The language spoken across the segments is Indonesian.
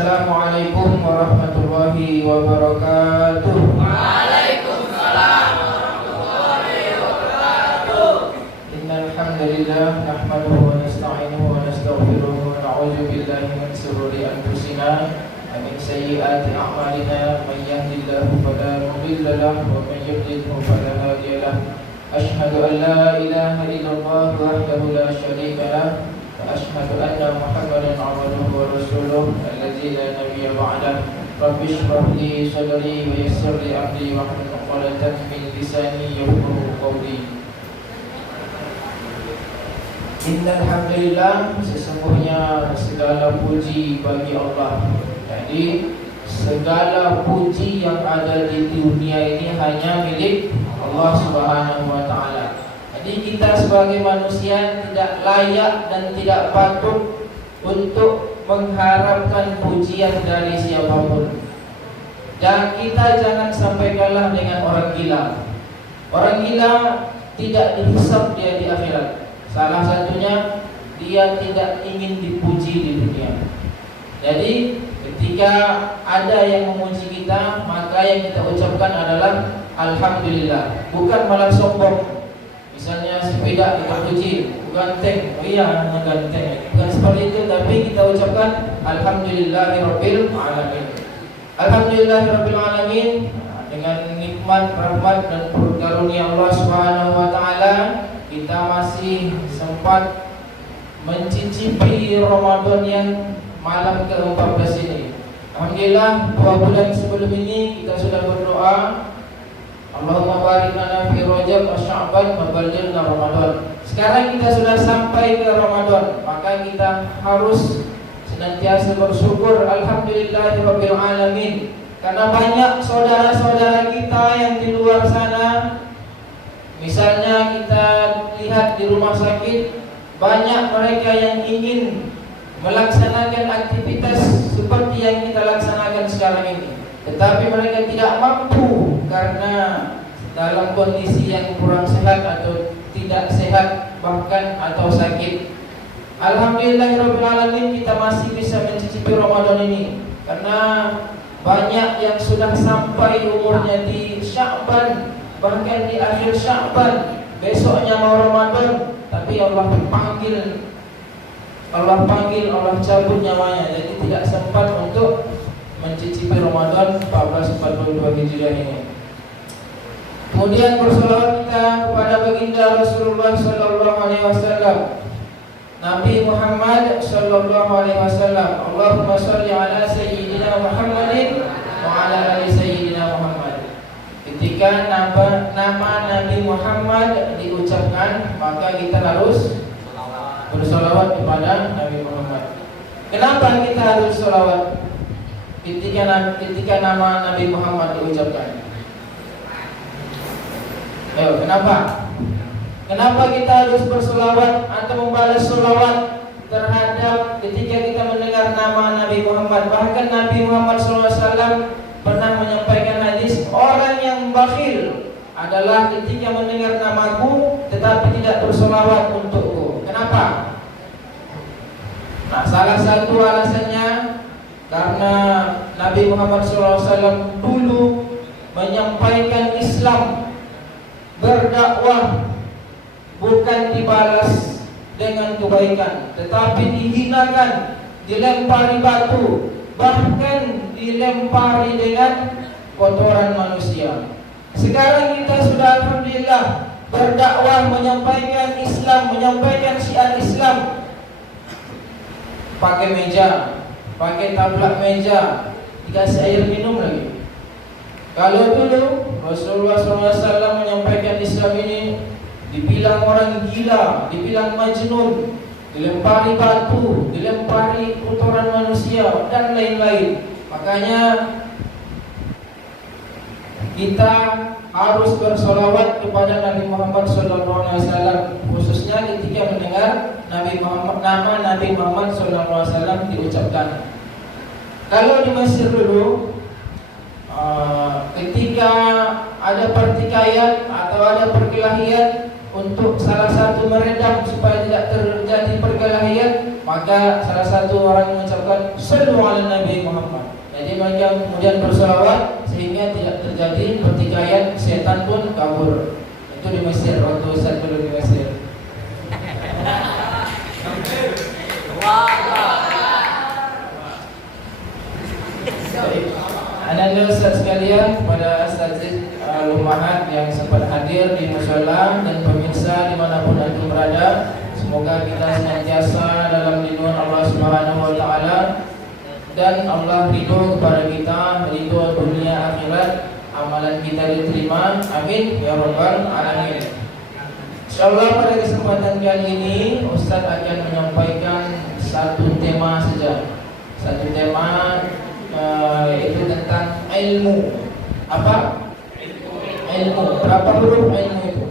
Assalamualaikum warahmatullahi wabarakatuh. Waalaikumsalam warahmatullahi wabarakatuh. Innal hamdalillah nahmaduhu wa nasta'inuhu wa nastaghfiruhu wa na'udzu billahi min shururi anfusina wa min sayyiati a'malina may yahdihillahu fala mudilla lahu wa may yudlilhu fala hadiya lahu. Asyhadu an la ilaha illallah wahdahu la syarika lahu wa asyhadu anna Muhammadan 'abduhu wa rasuluh alladzi la nabiyya ba'dahu. Rabbi shrah li sadri wa yassir li amri wahlul 'uqdatam min lisani yafqahu qawli. Innal hamdalillah, sesungguhnya segala puji bagi Allah. Jadi segala puji yang ada di dunia ini hanya milik Allah Subhanahu wa taala. Jadi kita sebagai manusia tidak layak dan tidak patut untuk mengharapkan pujian dari siapapun. Dan kita jangan sampai kalah dengan orang gila. Orang gila tidak dihisab dia di akhirat. Salah satunya dia tidak ingin dipuji di dunia. Jadi ketika ada yang memuji kita, maka yang kita ucapkan adalah alhamdulillah, bukan malah sombong. Misalnya sepeda kita puji, ganteng, oh iya ganteng, bukan seperti itu, tapi kita ucapkan alhamdulillahirabbil alamin. Alhamdulillahirabbil alamin. Dengan nikmat, rahmat dan karunia Allah Subhanahu wa taala, kita masih sempat mencicipi Ramadan yang malam ke-14 ini. Alhamdulillah 2 bulan sebelum ini kita sudah berdoa, Allahumma barik lana fi Rajab wa Sya'ban wa ballighna Ramadan. Sekarang kita sudah sampai ke Ramadan, maka kita harus senantiasa bersyukur alhamdulillahirabbil alamin. Karena banyak saudara-saudara kita yang di luar sana, misalnya kita lihat di rumah sakit, banyak mereka yang ingin melaksanakan aktivitas seperti yang kita laksanakan sekarang ini, tetapi mereka tidak mampu karena dalam kondisi yang kurang sehat atau tidak sehat bahkan atau sakit. Alhamdulillahirabbil kita masih bisa mencicipi Ramadan ini, karena banyak yang sudah sampai umurnya di Sya'ban, bahkan di akhir Sya'ban, besoknya mau Ramadan, tapi Allah panggil, Allah cabut nyawanya, jadi tidak sempat untuk mencicipi Ramadan 1442 Hijriah ini. Kemudian bersalawat kita kepada baginda Rasulullah sallallahu alaihi wasallam, Nabi Muhammad sallallahu alaihi wasallam. Allahumma shalli ala sayyidina Muhammadin wa ala ali sayyidina Muhammad. Ketika nama Nabi Muhammad diucapkan, maka kita harus bersalawat kepada Nabi Muhammad. Kenapa kita harus salawat ketika nama Nabi Muhammad diucapkan? Ayo, kenapa? Kenapa kita harus berselawat atau membalas selawat terhadap ketika kita mendengar nama Nabi Muhammad? Bahkan Nabi Muhammad SAW pernah menyampaikan hadis, orang yang bakhil adalah ketika mendengar namaku tetapi tidak berselawat untukku. Kenapa? Nah, salah satu alasannya karena Nabi Muhammad SAW dulu menyampaikan Islam, berdakwah, bukan dibalas dengan kebaikan, tetapi dihinakan, dilempari batu, bahkan dilempari dengan kotoran manusia. Sekarang kita sudah alhamdulillah berdakwah, menyampaikan Islam, menyampaikan syiar Islam, pakai meja, pakai tablak meja, dikasih air minum lagi. Kalau dulu Rasulullah SAW menyampaikan Islam ini, dibilang orang gila, dibilang majnun, dilempari batu, dilempari kotoran manusia dan lain-lain. Makanya kita harus bersolawat kepada Nabi Muhammad SAW, khususnya ketika mendengar nama Nabi Muhammad SAW diucapkan. Kalau di Mesir dulu, ketika ada pertikaian atau ada perkelahian, untuk salah satu meredam supaya tidak terjadi perkelahian, maka salah satu orang mengucapkan sallu ala Nabi Muhammad. Jadi mereka kemudian bersolawat sehingga tidak terjadi pertikaian, setan pun kabur. Itu di Mesir, waktu Ustaz dulu di Mesir. Ananda Ustaz sekalian, kepada Asatidz Al-Ummahat yang sempat hadir di mushola dan pemirsa dimanapun antum berada, semoga kita senantiasa dalam lindungan Allah Subhanahu Wa Taala dan Allah ridho kepada kita, ridho dunia akhirat, amalan kita diterima, amin ya rabbal alamin. Insyaallah pada kesempatan kali ini Ustaz akan menyampaikan satu tema saja. Satu tema yaitu tentang ilmu. Apa? Ilmu. Berapa huruf ilmu itu?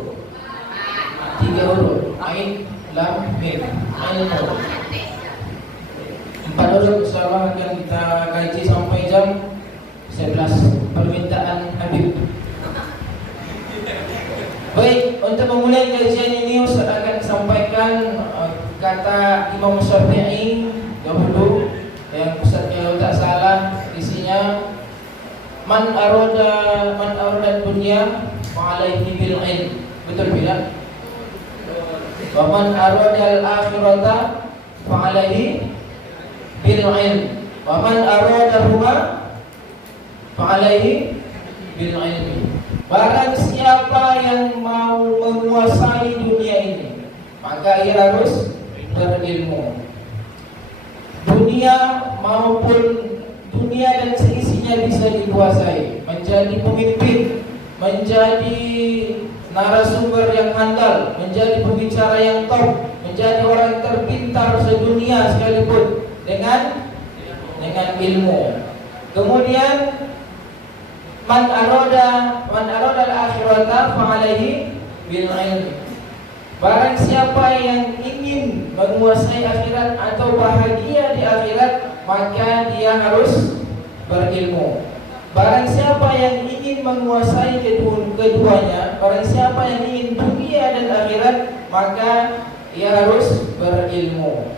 3 huruf. Ain, lam, mim. Ilmu. 4 huruf insyaallah akan kita kaji sampai jam 11. Permintaan Habib. Baik, untuk memulai kajian ini Ustaz akan sampaikan kata Imam Syafi'i dahulu yang Ustaz kalau tak salah isinya man arada dunya fa alaihi bil ilm. Betul tidak? Wa man arada al akhirata fa alaihi bil ilm. Wa man aradahuma fa alaihi bil ilmi. Barang siapa yang mau menguasai dunia ini, maka ia harus berilmu. Dunia dan seisinya bisa dikuasai, menjadi pemimpin, menjadi narasumber yang handal, menjadi pembicara yang top, menjadi orang terpintar sedunia sekalipun dengan ilmu. Kemudian man arada al-akhirata fa alaihi bil ilmi. Barang siapa yang ingin menguasai akhirat atau bahagia di akhirat, maka dia harus berilmu. Barang siapa yang ingin menguasai keduanya, barang siapa yang ingin dunia dan akhirat, maka ia harus berilmu.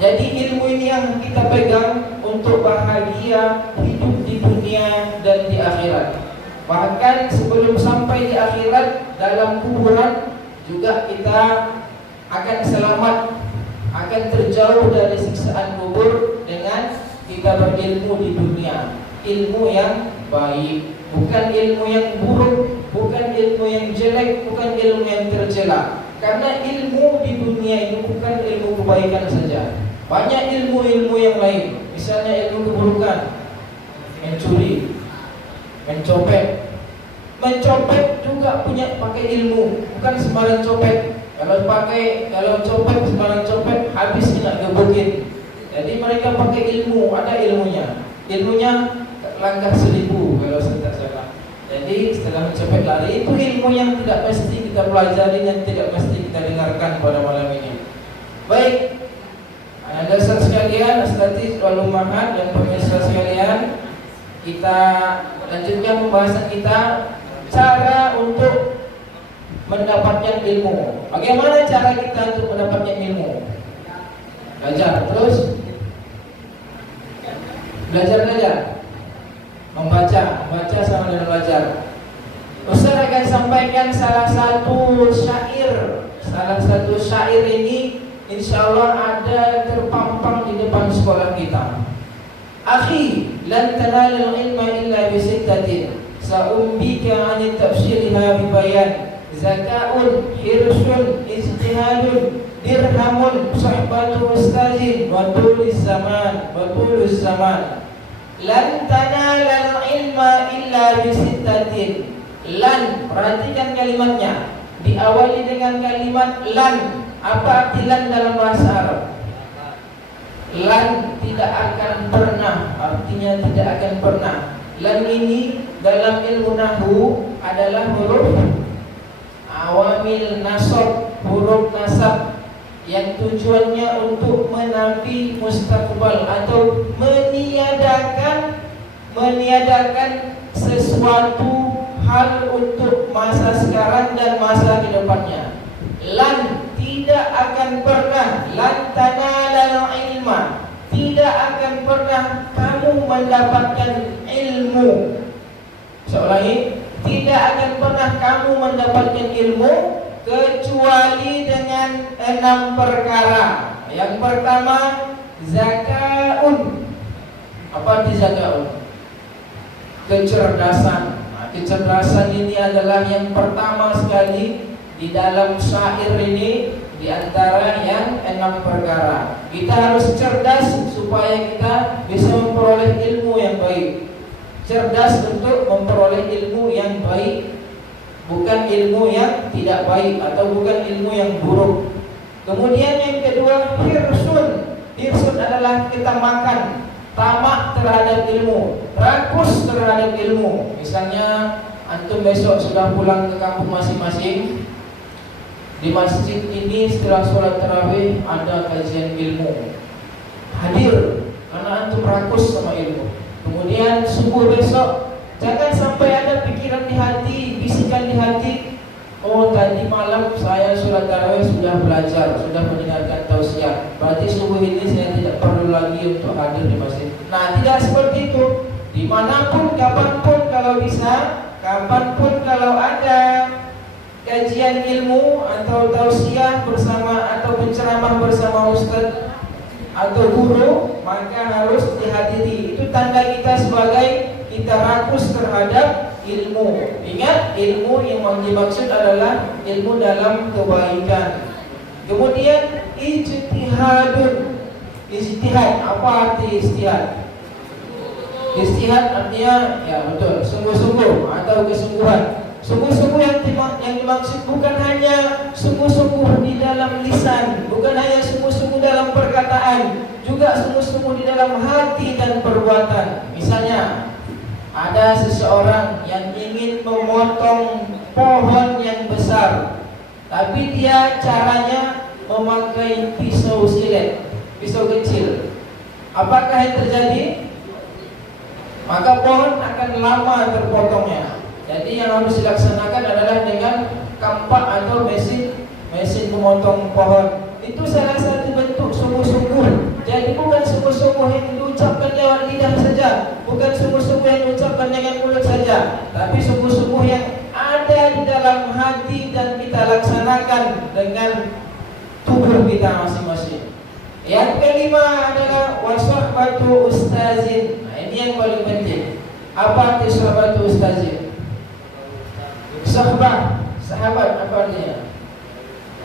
Jadi ilmu ini yang kita pegang untuk bahagia hidup di dunia dan di akhirat. Bahkan sebelum sampai di akhirat, dalam kuburan juga kita akan selamat, akan terjauh dari siksaan kubur dengan kita berilmu di dunia. Ilmu yang baik, bukan ilmu yang buruk, bukan ilmu yang jelek, bukan ilmu yang tercela. Karena ilmu di dunia ini bukan ilmu kebaikan saja. Banyak ilmu-ilmu yang lain. Misalnya ilmu keburukan, mencuri, mencopet. Mencopet juga punya pakai ilmu, bukan sembarang copet. Kalau copet sembarang copet, habis nak gebukin. Jadi mereka pakai ilmu, ada ilmunya. Ilmunya langkah 1000 kalau saya tak salah. Jadi setelah mencopet lari, itu ilmu yang tidak mesti kita pelajari, yang tidak mesti kita dengarkan pada malam ini. Baik, Anda sekalian, Asatidz Al-Ummahat dan pemirsa sekalian, kita lanjutkan pembahasan kita, cara untuk mendapatkan ilmu. Bagaimana cara kita untuk mendapatkan ilmu? Belajar terus, belajar, membaca sama dengan belajar. Ustaz akan sampaikan salah satu syair ini, insyaallah ada terpampang di depan sekolah kita. Akhi, lan tanalul ilma illa bisittatin. Sa'umbika 'an tafsirha bi bayan. Zaka'un, hirsun, ijtihadun, dirhamun, suhbatu ustazin, wa tuluz zaman. Lan tanalul ilma illa bisittatin. Lan, perhatikan kalimatnya. Diawali dengan kalimat lan. Apa arti lan dalam bahasa Arab? Lan tidak akan pernah, artinya tidak akan pernah. Lan ini dalam ilmu nahwu adalah huruf awamil nasab, huruf nasab yang tujuannya untuk menafi mustaqbal atau meniadakan sesuatu hal untuk masa sekarang dan masa kedepannya. Lan tidak akan pernah lan tanalul ilma, tidak akan pernah kamu mendapatkan ilmu. Seulangi, tidak akan pernah kamu mendapatkan ilmu kecuali dengan 6 perkara. Yang pertama, zakaun. Apa arti zakaun? Kecerdasan. Kecerdasan ini adalah yang pertama sekali di dalam syair ini, di antara yang 6 perkara. Kita harus cerdas supaya kita bisa memperoleh ilmu yang baik. Cerdas untuk memperoleh ilmu yang baik, bukan ilmu yang tidak baik atau bukan ilmu yang buruk. Kemudian yang kedua, hirsun. Hirsun adalah kita makan, tamak terhadap ilmu, rakus terhadap ilmu. Misalnya antum besok sudah pulang ke kampung masing-masing, di masjid ini setelah sholat tarawih ada kajian ilmu, hadir karena antum rakus sama ilmu. Kemudian subuh besok jangan sampai ada pikiran di hati, bisikan di hati, oh tadi malam saya sholat tarawih sudah belajar, sudah mendengarkan tausiah, berarti subuh ini saya tidak perlu lagi untuk hadir di masjid. Nah, tidak seperti itu. Dimanapun, kapanpun kalau bisa, kapanpun kalau ada kajian ilmu atau tausiah bersama atau penceramah bersama ustaz atau guru, maka harus dihadiri. Itu tanda kita sebagai kita rakus terhadap ilmu. Ingat, ilmu yang dimaksud adalah ilmu dalam kebaikan. Kemudian ijtihadun. Ijtihad, apa arti ijtihad? Ijtihad artinya ya betul, sungguh-sungguh atau kesungguhan. Sungguh-sungguh yang dimaksud bukan hanya sungguh-sungguh di dalam lisan, bukan hanya sungguh-sungguh dalam perkataan, juga sungguh-sungguh di dalam hati dan perbuatan. Misalnya, ada seseorang yang ingin memotong pohon yang besar, tapi dia caranya memakai pisau silet, pisau kecil. Apakah yang terjadi? Maka pohon akan lama terpotongnya. Jadi yang harus dilaksanakan adalah dengan kampak atau mesin memotong pohon. Itu salah satu bentuk sungguh-sungguh. Jadi bukan sungguh-sungguh yang diucapkan lewat lidah saja, bukan sungguh-sungguh yang diucapkan dengan mulut saja, tapi sungguh-sungguh yang ada di dalam hati dan kita laksanakan dengan tubuh kita masing-masing. Yang kelima adalah wasahbatu ustazin. Nah, ini yang paling penting. Apa arti sahabatu ustazin? Sahabat, sahabat apa artinya?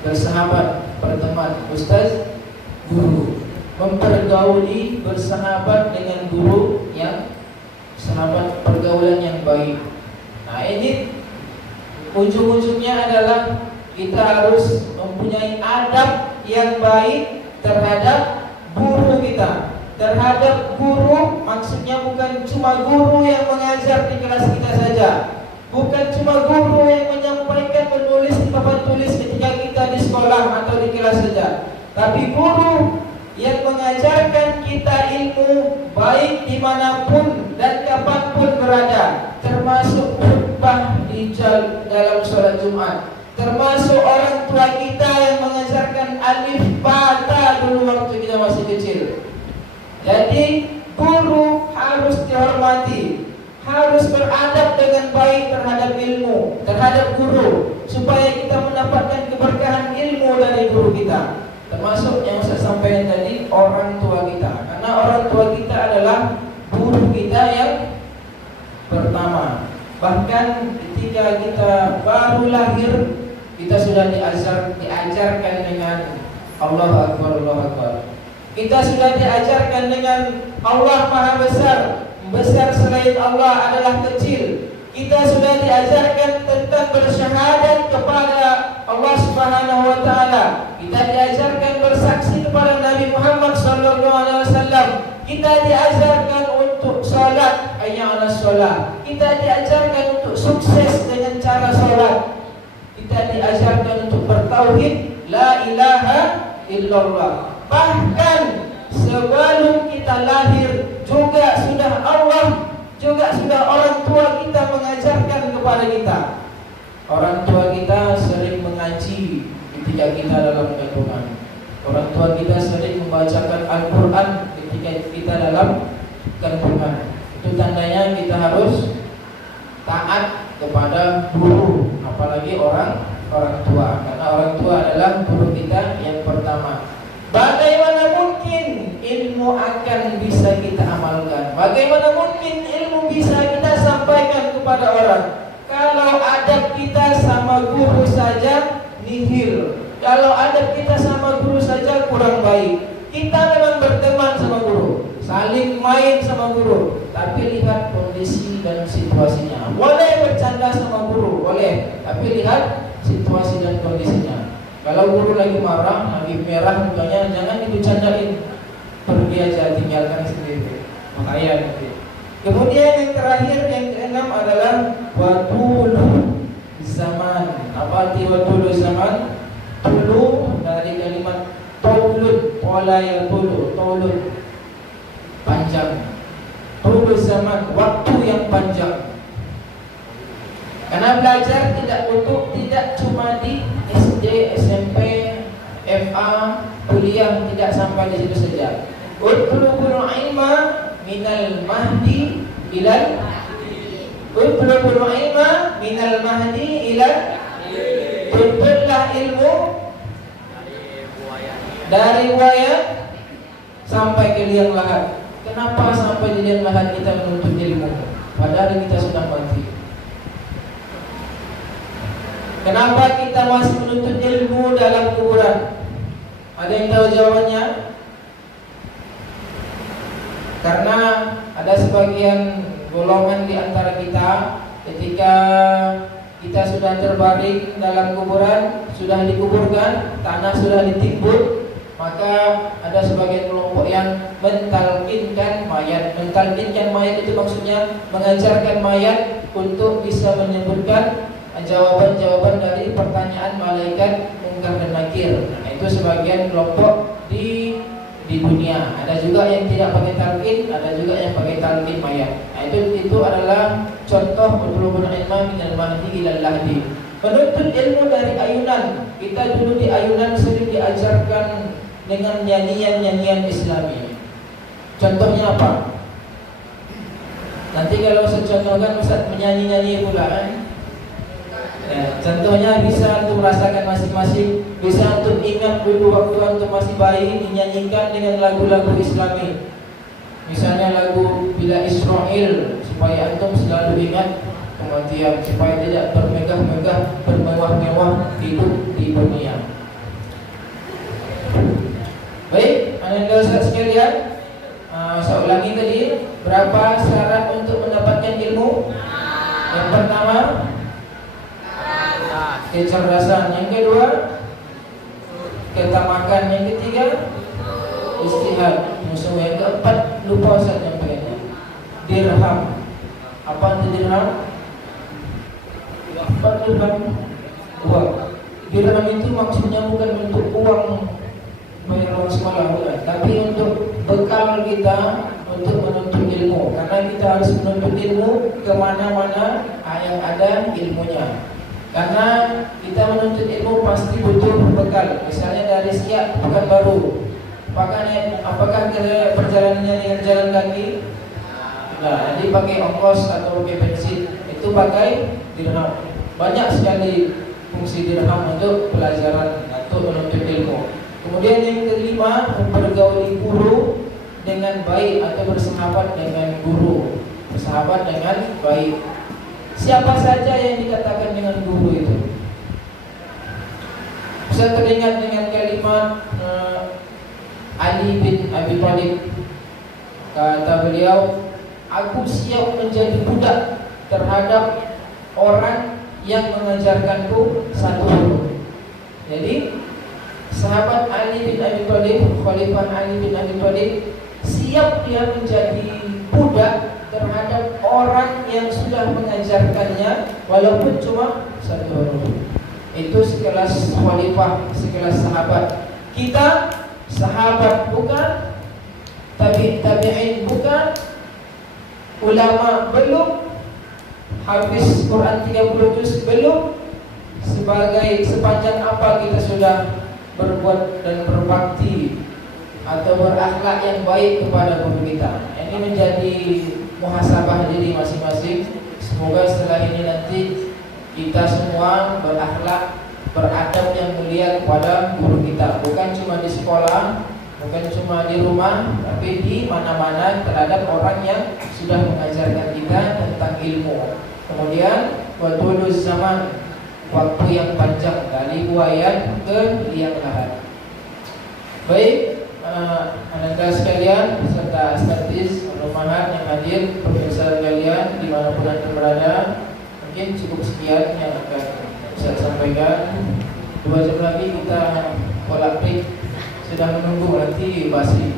Bersahabat, berteman. Ustaz, guru. Mempergauli, bersahabat dengan guru yang sahabat, pergaulan yang baik. Nah, ini ujung-ujungnya adalah kita harus mempunyai adab yang baik terhadap guru kita. Terhadap guru maksudnya bukan cuma guru yang mengajar di kelas kita saja, bukan cuma guru yang menyampaikan menulis di papan tulis ketika kita di sekolah atau di kelas saja, tapi guru yang mengajarkan kita ilmu baik dimanapun dan kapanpun berada, termasuk khutbah di dalam sholat Jumat, termasuk orang tua kita yang mengajarkan alif bata dulu waktu kita masih kecil. Jadi guru harus dihormati, harus beradab dengan baik terhadap ilmu, terhadap guru, supaya kita mendapatkan keberkahan ilmu dari guru kita. Termasuk yang saya sampaikan tadi, orang tua kita, karena orang tua kita adalah guru kita yang pertama. Bahkan ketika kita baru lahir, kita sudah diajarkan dengan Allahu Akbar, Allahu Akbar. Kita sudah diajarkan dengan Allah Maha Besar, besar selain Allah adalah kecil. Kita sudah diajarkan tentang bersyahadat kepada Allah Subhanahu wa taala. Kita diajarkan bersaksi kepada Nabi Muhammad sallallahu alaihi wasallam. Kita diajarkan untuk salat, hayya 'alas shalah. Kita diajarkan untuk sukses dengan cara salat. Kita diajarkan untuk bertauhid, la ilaha illallah. Bahkan sebelum kita lahir juga sudah Allah, juga sudah orang tua kita mengajarkan kepada kita. Orang tua kita sering mengaji ketika kita dalam membacakan Al-Quran ketika kita dalam kandungan. Itu tandanya kita harus taat kepada guru, apalagi orang tua, karena orang tua adalah guru kita yang pertama. Bagaimana mungkin ilmu akan bisa kita amalkan? Bagaimana mungkin ilmu bisa kita sampaikan kepada orang kalau adab kita sama guru saja nihil? Kalau adab kita sama guru saja kurang baik. Kita memang berteman sama guru, saling main sama guru, tapi lihat kondisi dan situasinya. Boleh bercanda sama guru, boleh, tapi lihat situasi dan kondisinya. Kalau guru lagi marah, lagi merah mukanya, jangan dibercandain, pergi aja, tinggalkan sendiri, bahaya nanti. Kemudian yang terakhir, yang keenam adalah watulu zaman. Apa arti watulu zaman? Tulu dari kalimat taulud, pola yang taulud panjang. Tulu zaman, waktu yang panjang. Karena belajar tidak cuma di SD, SMP, FA, kuliah, tidak sampai di situ saja. Utlubul ilma minal mahdi ilal Utlubul ilma minal mahdi ilal Tuntutlah ilmu dari wayang sampai ke liang lahat. Kenapa sampai di liang lahat kita menuntut ilmu? Padahal kita sudah mati. Kenapa kita masih menuntut ilmu dalam kuburan? Ada yang tahu jawabannya? Karena ada sebagian golongan di antara kita, ketika kita sudah terbaring dalam kuburan, sudah dikuburkan, tanah sudah ditimbun, maka ada sebagian kelompok yang mentalkinkan mayat. Mentalkinkan mayat itu maksudnya mengajarkan mayat untuk bisa menyebutkan jawaban-jawaban dari pertanyaan malaikat Munkar dan Nakir. Nah, itu sebagian kelompok di dunia. Ada juga yang tidak pakai talqin, ada juga yang pakai talqin mayat. Nah, itu adalah contoh utlubul ilma minal mahdi ilal lahdi. Menuntut ilmu dari ayunan. Kita dulu di ayunan sering diajarkan dengan nyanyian-nyanyian Islami. Contohnya apa? Nanti kalau saya contohkan Ustaz menyanyi-nyanyi pula kan? Ya, contohnya bisa untuk merasakan masing-masing, bisa untuk ingat dulu waktu antum masih bayi dinyanyikan dengan lagu-lagu Islami. Misalnya lagu Bila Israel, supaya antum selalu ingat kematian, supaya tidak bermegah-megah, bermewah-mewah hidup di dunia. Baik, anda Ustaz sekalian, saya ulangi tadi, berapa syarat untuk mendapatkan ilmu? Yang pertama, kecerdasan. Yang kedua, ketamakan. Yang ketiga, istihad. Musuh. Yang keempat, lupa Ustaz yang pengennya, dirham. Apa itu dirham? Apa dirham? Uang. Dirham itu maksudnya bukan untuk uang bayar uang sekolah, bukan, tapi untuk bekal kita untuk menuntut ilmu. Karena kita harus menuntut ilmu kemana-mana yang ada ilmunya. Karena kita menuntut ilmu pasti butuh bekal. Misalnya dari Siak ke Pekanbaru, apakah perjalanannya dengan jalan kaki? Nah, jadi pakai ongkos atau pakai bensin, itu pakai dirham. Banyak sekali fungsi dirham untuk pelajaran, untuk menuntut ilmu. Kemudian yang kelima, mempergauli guru dengan baik atau bersahabat dengan guru. Bersahabat dengan baik. Siapa saja yang dikatakan dengan guru itu? Saya teringat dengan kalimat Ali bin Abi Thalib. Kata beliau, aku siap menjadi budak terhadap orang yang mengajarkanku satu huruf. Jadi sahabat Ali bin Abi Thalib, Khalifah Ali bin Abi Thalib, siap dia menjadi budak terhadap orang yang sudah mengajarkannya walaupun cuma satu huruf. Itu sekelas khalifah, sekelas sahabat. Kita sahabat bukan, tabi'in bukan, ulama belum, hafiz Quran 30 juz belum. Sepanjang apa kita sudah berbuat dan berbakti atau berakhlak yang baik kepada guru kita. Ini menjadi muhasabah diri masing-masing. Semoga setelah ini nanti kita semua berakhlak, beradab yang mulia kepada guru kita. Bukan cuma di sekolah, bukan cuma di rumah, tapi di mana-mana terhadap orang yang sudah mengajarkan kita tentang ilmu. Kemudian waktu zaman, waktu yang panjang dari buayan ke liang lahat. Baik, anak-anak sekalian serta statis rumahan yang hadir, pemirsa sekalian dimanapun anda berada, mungkin cukup sekian yang akan saya sampaikan. 2 jam lagi kita pola break, sudah menunggu nanti basi.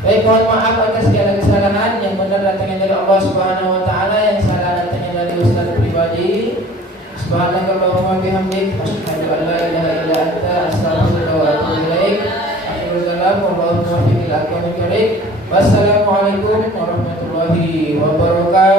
Baik, mohon maaf atas segala kesalahan. Yang benar datangnya dari Allah Subhanahu Wa Taala, yang salah datangnya dari Ustaz pribadi. Subhanakallahumma bihamdik, asyhadu an la ilaha illa anta, astaghfiruka wa atubu ilaik. Wassalamualaikum warahmatullahi wabarakatuh.